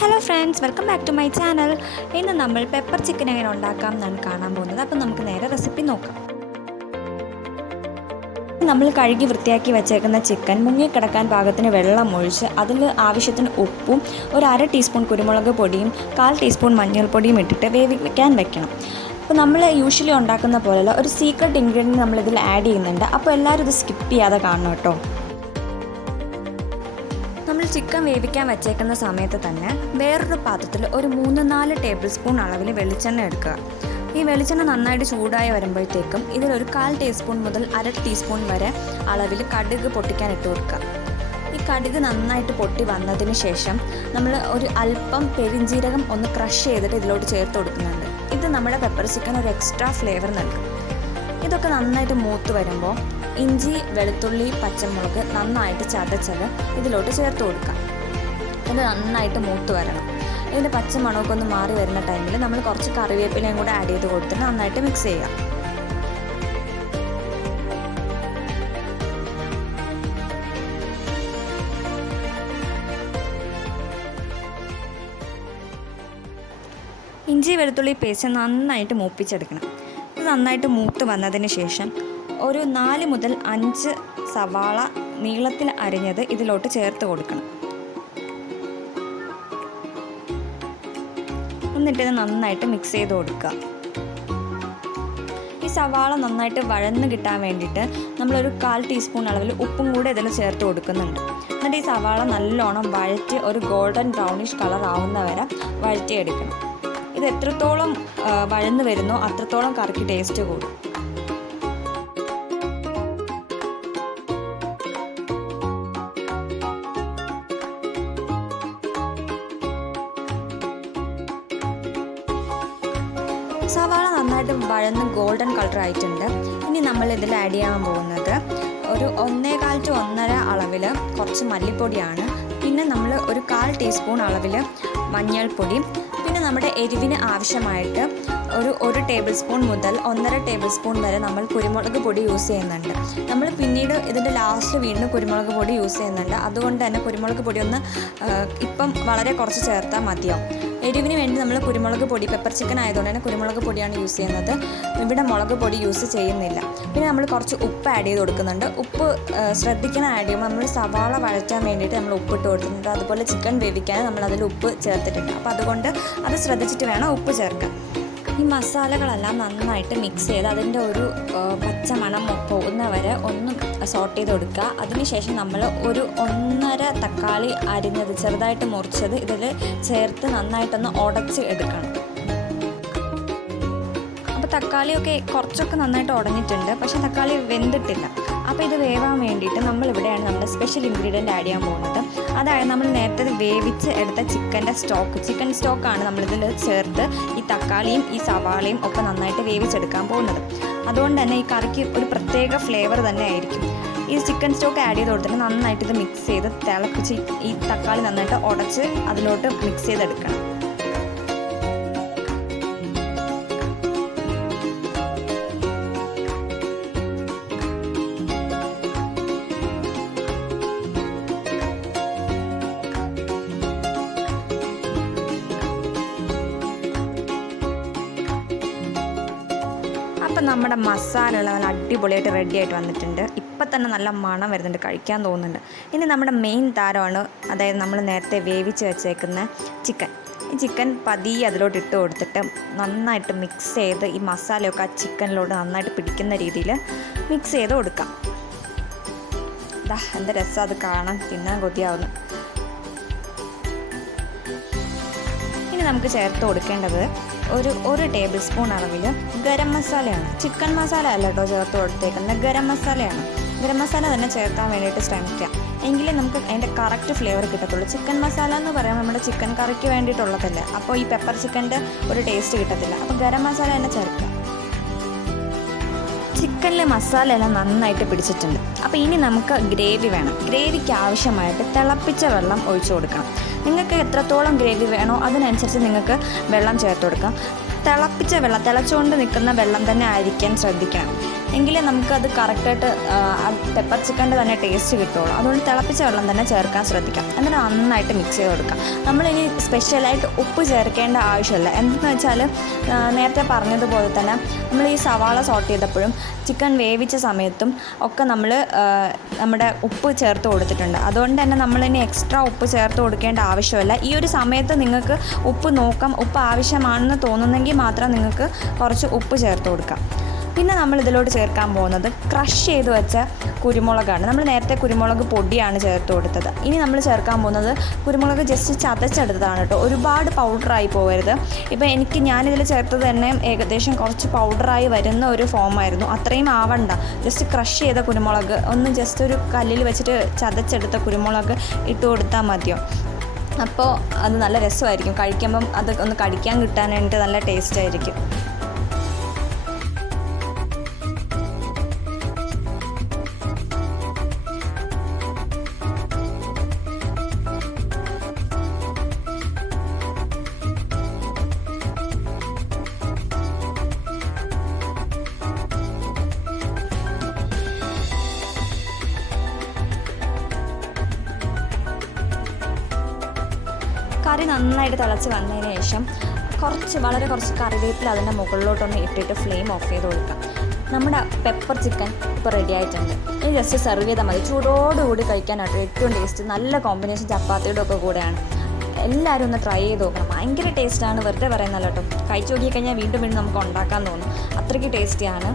Hello friends, welcome back to my channel. ഇന്ന് നമ്മൾ pepper chicken എങ്ങനെ ഉണ്ടാക്കാം എന്നാണ് കാണാൻ പോകുന്നത്. അപ്പോൾ നമുക്ക് നേരെ റെസിപ്പി നോക്കാം. നമ്മൾ കഴുകി വൃത്തിയാക്കി വെച്ചേക്കുന്ന ചിക്കൻ മുങ്ങിക്കിടക്കാൻ പാകത്തിന് വെള്ളം ഒഴിച്ച് അതിൽ ആവശ്യത്തിന് ഉപ്പും ഒരു 1/2 ടീസ്പൂൺ കുരുമുളക് പൊടിയും 1/4 ടീസ്പൂൺ മഞ്ഞൾപ്പൊടിയും ഇട്ടിട്ട് വേവിക്കാൻ വെക്കണം. അപ്പോൾ നമ്മൾ യൂഷ്വലി ഉണ്ടാക്കുന്ന പോലെയുള്ള ഒരു സീക്രട്ട് ഇൻഗ്രീഡിയൻറ്റ് നമ്മളിതിൽ ആഡ് ചെയ്യുന്നുണ്ട്. അപ്പോൾ എല്ലാവരും ഇത് സ്കിപ്പ് ചെയ്യാതെ കാണണം കേട്ടോ. നമ്മൾ ചിക്കൻ വേവിക്കാൻ വെച്ചേക്കുന്ന സമയത്ത് തന്നെ വേറൊരു പാത്രത്തിൽ ഒരു 3-4 ടേബിൾ സ്പൂൺ അളവിൽ വെളിച്ചെണ്ണ എടുക്കുക. ഈ വെളിച്ചെണ്ണ നന്നായിട്ട് ചൂടായി വരുമ്പോഴത്തേക്കും ഇതിലൊരു 1/4 ടീസ്പൂൺ മുതൽ 1/2 ടീസ്പൂൺ വരെ അളവിൽ കടുക് പൊട്ടിക്കാൻ ഇട്ട് കൊടുക്കുക. ഈ കടുക് നന്നായിട്ട് പൊട്ടി വന്നതിന് ശേഷം നമ്മൾ ഒരു അല്പം പെരിഞ്ജീരകം ഒന്ന് ക്രഷ് ചെയ്തിട്ട് ഇതിലോട്ട് ചേർത്ത് കൊടുക്കുന്നുണ്ട്. ഇത് നമ്മുടെ പെപ്പർ ചിക്കൻ ഒരു എക്സ്ട്രാ ഫ്ലേവർ നൽകും. ഇതൊക്കെ നന്നായിട്ട് മൂത്ത് വരുമ്പോൾ ഇഞ്ചി, വെളുത്തുള്ളി, പച്ചമുളക് നന്നായിട്ട് ചതച്ചത് ഇതിലോട്ട് ചേർത്ത് കൊടുക്കാം. ഇത് നന്നായിട്ട് മൂത്ത് വരണം. ഇതിൻ്റെ പച്ചമണമൊക്കെ ഒന്ന് മാറി വരുന്ന ടൈമിൽ നമ്മൾ കുറച്ച് കറിവേപ്പിലയും കൂടെ ആഡ് ചെയ്ത് കൊടുത്തിട്ട് നന്നായിട്ട് മിക്സ് ചെയ്യാം. ഇഞ്ചി വെളുത്തുള്ളി പേസ്റ്റ് നന്നായിട്ട് മൂപ്പിച്ചെടുക്കണം. ഇത് നന്നായിട്ട് മൂത്ത് വന്നതിന് ശേഷം ഒരു 4 മുതൽ 5 സവാള നീളത്തിൽ അരിഞ്ഞത് ഇതിലോട്ട് ചേർത്ത് കൊടുക്കണം. എന്നിട്ട് നന്നായിട്ട് മിക്സ് ചെയ്ത് കൊടുക്കുക. ഈ സവാള നന്നായിട്ട് വഴന്ന് കിട്ടാൻ വേണ്ടിയിട്ട് നമ്മളൊരു 1/4 ടീസ്പൂൺ അളവിൽ ഉപ്പും കൂടെ ഇതിൽ ചേർത്ത് കൊടുക്കുന്നുണ്ട്. എന്നിട്ട് ഈ സവാള നല്ലോണം വഴറ്റി ഒരു ഗോൾഡൻ ബ്രൗണിഷ് കളർ ആവുന്ന വരെ വഴറ്റിയെടുക്കണം. ഇത് എത്രത്തോളം വഴന്ന് വരുന്നോ അത്രത്തോളം കറിക്ക് ടേസ്റ്റ് കൂടും. സവാള നന്നായിട്ട് വഴന്ന് ഗോൾഡൻ കളർ ആയിട്ടുണ്ട്. ഇനി നമ്മൾ ഇതിൽ ആഡ് ചെയ്യാൻ പോകുന്നത് ഒരു 1.25 to 1.5 അളവിൽ കുറച്ച് മല്ലിപ്പൊടിയാണ്. പിന്നെ നമ്മൾ ഒരു 1/4 ടീസ്പൂൺ അളവിൽ മഞ്ഞൾപ്പൊടി, പിന്നെ നമ്മുടെ എരിവിന് ആവശ്യമായിട്ട് ഒരു ടേബിൾ സ്പൂൺ മുതൽ 1.5 ടേബിൾ സ്പൂൺ വരെ നമ്മൾ കുരുമുളക് പൊടി യൂസ് ചെയ്യുന്നുണ്ട്. നമ്മൾ പിന്നീട് ഇതിൻ്റെ ലാസ്റ്റ് വീണ്ടും കുരുമുളക് പൊടി യൂസ് ചെയ്യുന്നുണ്ട്. അതുകൊണ്ട് തന്നെ കുരുമുളക് പൊടി ഒന്ന് ഇപ്പം വളരെ കുറച്ച് ചേർത്താൽ മതിയാവും. എരിവിന് വേണ്ടി നമ്മൾ കുരുമുളക് പൊടി, പെപ്പർ ചിക്കൻ ആയതുകൊണ്ട് തന്നെ കുരുമുളക് പൊടിയാണ് യൂസ് ചെയ്യുന്നത്. ഇവിടെ മുളക് പൊടി യൂസ് ചെയ്യുന്നില്ല. പിന്നെ നമ്മൾ കുറച്ച് ഉപ്പ് ആഡ് ചെയ്ത് കൊടുക്കുന്നുണ്ട്. ഉപ്പ് ശ്രദ്ധിക്കണം ആഡ് ചെയ്യുമ്പോൾ. നമ്മൾ സവാള വഴറ്റാൻ വേണ്ടിയിട്ട് നമ്മൾ ഉപ്പിട്ട് കൊടുത്തിട്ടുണ്ട്. അതുപോലെ ചിക്കൻ വേവിക്കാൻ നമ്മൾ അതിൽ ഉപ്പ് ചേർത്തിട്ടുണ്ട്. അപ്പോൾ അതുകൊണ്ട് അത് ശ്രദ്ധിച്ചിട്ട് വേണം ഉപ്പ് ചേർക്കാൻ. ഈ മസാലകളെല്ലാം നന്നായിട്ട് മിക്സ് ചെയ്ത് അതിൻ്റെ ഒരു പച്ച മണം പോകുന്നവരെ ഒന്ന് സോട്ട് ചെയ്ത് കൊടുക്കുക. അതിനുശേഷം നമ്മൾ ഒരു 1.5 തക്കാളി അരിഞ്ഞത് ചെറുതായിട്ട് മുറിച്ചത് ഇതിൽ ചേർത്ത് നന്നായിട്ടൊന്ന് ഉടച്ച് എടുക്കണം. അപ്പോൾ തക്കാളിയൊക്കെ കുറച്ചൊക്കെ നന്നായിട്ട് ഉടഞ്ഞിട്ടുണ്ട്, പക്ഷേ തക്കാളി വെന്തിട്ടില്ല. അപ്പോൾ ഇത് വേവാൻ വേണ്ടിയിട്ട് നമ്മളിവിടെയാണ് നമ്മുടെ സ്പെഷ്യൽ ഇൻഗ്രീഡിയൻറ്റ് ആഡ് ചെയ്യാൻ പോകുന്നത്. അതായത് നമ്മൾ നേരത്തെ വേവിച്ച് എടുത്ത ചിക്കൻ സ്റ്റോക്കാണ് നമ്മളിതിൽ ചേർത്ത് ഈ തക്കാളിയും ഈ സവാളയും ഒക്കെ നന്നായിട്ട് വേവിച്ചെടുക്കാൻ പോകുന്നത്. അതുകൊണ്ട് തന്നെ ഈ കറിക്ക് ഒരു പ്രത്യേക ഫ്ലേവർ തന്നെ ആയിരിക്കും. ഈ ചിക്കൻ സ്റ്റോക്ക് ആഡ് ചെയ്ത് കൊടുത്തിട്ട് നന്നായിട്ട് ഇത് മിക്സ് ചെയ്ത് തിളപ്പിച്ച് ഈ തക്കാളി നന്നായിട്ട് ഉടച്ച് അതിലോട്ട് മിക്സ് ചെയ്തെടുക്കണം. അപ്പം നമ്മുടെ മസാലകൾ നല്ല അടിപൊളിയായിട്ട് റെഡി ആയിട്ട് വന്നിട്ടുണ്ട്. ഇപ്പം തന്നെ നല്ല മണം വരുന്നുണ്ട്, കഴിക്കാൻ തോന്നുന്നുണ്ട്. ഇനി നമ്മുടെ മെയിൻ താരമാണ്, അതായത് നമ്മൾ നേരത്തെ വേവിച്ച് വെച്ചേക്കുന്ന ചിക്കൻ. ഈ ചിക്കൻ പതിയെ അതിലോട്ട് ഇട്ട് കൊടുത്തിട്ട് നന്നായിട്ട് മിക്സ് ചെയ്ത് ഈ മസാലയൊക്കെ ആ ചിക്കനിലോട്ട് നന്നായിട്ട് പിടിക്കുന്ന രീതിയിൽ മിക്സ് ചെയ്ത് കൊടുക്കാം. എന്താ രസം അത് കാണാൻ, തിന്നാൻ കൊതിയാവുന്നു. ഇനി നമുക്ക് ചേർത്ത് കൊടുക്കേണ്ടത് ഒരു ടേബിൾ സ്പൂൺ അളവിൽ ഗരം മസാലയാണ്. ചിക്കൻ മസാല അല്ല കേട്ടോ ചേർത്ത് കൊടുത്തേക്കുന്നത്, ഗരം മസാലയാണ്. ഗരം മസാല തന്നെ ചേർക്കാൻ വേണ്ടിയിട്ട് ശ്രമിക്കാം. എങ്കിലേ നമുക്ക് അതിൻ്റെ കറക്റ്റ് ഫ്ലേവർ കിട്ടത്തുള്ളൂ. ചിക്കൻ മസാല എന്ന് പറയുമ്പോൾ നമ്മുടെ ചിക്കൻ കറിക്ക് വേണ്ടിയിട്ടുള്ളതല്ലേ. അപ്പോൾ ഈ പെപ്പർ ചിക്കൻ്റെ ഒരു ടേസ്റ്റ് കിട്ടത്തില്ല. അപ്പോൾ ഗരം മസാല തന്നെ ചേർക്കുക. ചിക്കനിലെ മസാല എല്ലാം നന്നായിട്ട് പിടിച്ചിട്ടുണ്ട്. അപ്പോൾ ഇനി നമുക്ക് ഗ്രേവി വേണം. ഗ്രേവിക്ക് ആവശ്യമായിട്ട് തിളപ്പിച്ച വെള്ളം ഒഴിച്ചു കൊടുക്കണം. നിങ്ങൾക്ക് എത്രത്തോളം ഗ്രേവി വേണോ അതിനനുസരിച്ച് നിങ്ങൾക്ക് വെള്ളം ചേർത്ത് കൊടുക്കാം. തിളപ്പിച്ച വെള്ളം, തിളച്ചുകൊണ്ട് നിൽക്കുന്ന വെള്ളം തന്നെ ആയിരിക്കാൻ ശ്രദ്ധിക്കണം. എങ്കിലേ നമുക്കത് കറക്റ്റായിട്ട് പെപ്പർ ചിക്കൻ്റെ തന്നെ ടേസ്റ്റ് കിട്ടുള്ളൂ. അതുകൊണ്ട് തിളപ്പിച്ച വെള്ളം തന്നെ ചേർക്കാൻ ശ്രദ്ധിക്കാം. എന്നിട്ട് നന്നായിട്ട് മിക്സ് ചെയ്ത് കൊടുക്കാം. നമ്മളിനി സ്പെഷ്യലായിട്ട് ഉപ്പ് ചേർക്കേണ്ട ആവശ്യമില്ല. എന്തെന്ന് വെച്ചാൽ നേരത്തെ പറഞ്ഞതുപോലെ തന്നെ നമ്മൾ ഈ സവാള സോട്ട് ചെയ്തപ്പോഴും ചിക്കൻ വേവിച്ച സമയത്തും ഒക്കെ നമ്മൾ നമ്മുടെ ഉപ്പ് ചേർത്ത് കൊടുത്തിട്ടുണ്ട്. അതുകൊണ്ട് തന്നെ നമ്മളിനി എക്സ്ട്രാ ഉപ്പ് ചേർത്ത് കൊടുക്കേണ്ട ആവശ്യമില്ല. ഈ ഒരു സമയത്ത് നിങ്ങൾക്ക് ഉപ്പ് നോക്കാം. ഉപ്പ് ആവശ്യമാണെന്ന് തോന്നുന്നെങ്കിൽ മാത്രം നിങ്ങൾക്ക് കുറച്ച് ഉപ്പ് ചേർത്ത് കൊടുക്കാം. പിന്നെ നമ്മൾ ഇതിലോട്ട് ചേർക്കാൻ പോകുന്നത് ക്രഷ് ചെയ്ത് വെച്ച കുരുമുളകാണ്. നമ്മൾ നേരത്തെ കുരുമുളക് പൊടിയാണ് ചേർത്ത് കൊടുത്തത്. ഇനി നമ്മൾ ചേർക്കാൻ പോകുന്നത് കുരുമുളക് ജസ്റ്റ് ചതച്ചെടുത്തതാണ് കേട്ടോ. ഒരുപാട് പൗഡറായി പോകരുത്. ഇപ്പോൾ ഞാനിതിൽ ചേർത്തത് തന്നെ ഏകദേശം കുറച്ച് പൗഡറായി വരുന്ന ഒരു ഫോമായിരുന്നു. അത്രയും ആവണ്ട. ജസ്റ്റ് ക്രഷ് ചെയ്ത കുരുമുളക് ഒന്ന് ജസ്റ്റ് ഒരു കല്ലിൽ വെച്ചിട്ട് ചതച്ചെടുത്ത കുരുമുളക് ഇട്ട് കൊടുത്താൽ മതിയോ. അപ്പോൾ അത് നല്ല രസമായിരിക്കും. കഴിക്കുമ്പം അത് ഒന്ന് കടിക്കാൻ കിട്ടാനായിട്ട് നല്ല ടേസ്റ്റ് ആയിരിക്കും. കറി നന്നായിട്ട് തിളച്ച് വന്നതിന് ശേഷം വളരെ കുറച്ച് കറിവേപ്പില അതിൻ്റെ മുകളിലോട്ടൊന്ന് ഇട്ടിട്ട് ഫ്ലെയിം ഓഫ് ചെയ്ത് കൊടുക്കാം. നമ്മുടെ പെപ്പർ ചിക്കൻ ഇപ്പോൾ റെഡി ആയിട്ടുണ്ട്. ഇനി ജസ്റ്റ് സെർവ് ചെയ്താൽ മതി. ചൂടോടുകൂടി കഴിക്കാനായിട്ട് ഏറ്റവും ടേസ്റ്റ്. നല്ല കോമ്പിനേഷൻ ചപ്പാത്തിയുടെ ഒക്കെ കൂടെയാണ്. എല്ലാവരും ഒന്ന് ട്രൈ ചെയ്ത് നോക്കണം. ഭയങ്കര ടേസ്റ്റാണ്. വെറുതെ പറയുന്നല്ലോ കേട്ടോ. കഴിച്ച് നോക്കി കഴിഞ്ഞാൽ വീണ്ടും നമുക്ക് ഉണ്ടാക്കാൻ തോന്നും. അത്രയ്ക്ക് ടേസ്റ്റിയാണ്.